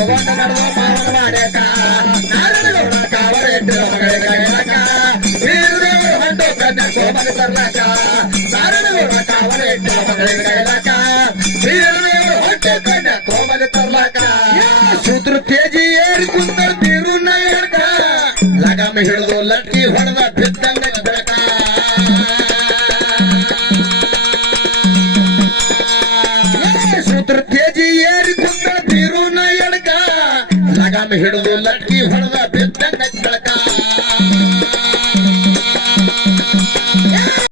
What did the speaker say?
ತಗೊಂಡ ನಡೆದು ಮಾವನ ಮಾಡ್ಯಾಕ ನಾರಾಯಣ ಕಾವರ ಎಟ್ಟಿದ ಮಗಳ ಕೈಲಕ ವೀರದೇವರು ಹೊಂಟು ಕನ್ಯಾ ಕೋಮಲ ತರ್ಲಕ ನಾರಾಯಣ ಕಾವರ ಎಟ್ಟಿದ ಮಗಳ ಕೈಲಕ ವೀರದೇವರು ಹೊಂಟು ಕನ್ಯಾ ಕೋಮಲ ತರ್ಲಕ ಶೂದ್ರ ತೇಜಿ ಏರಿ ಕುಂದರ್ ತೀರು ನಾಯಕ ಲಗಾಮ ಹಿಡಿದು ಲಟ್ಟಿ ಹೊಡೆದ ಬಿದ್ದಂಗ ಬೆಳಕ ಶೂದ್ರ ತೇಜಿ ಏರಿ ಕುಂದರ್ ತೀರು ನಾಯಕ ಲಗಾಮ ಹಿಡಿದು ಲಟ್ಟಿ ಹೊಡೆದ ಬಿದ್ದಂಗ ಬೆಳಕ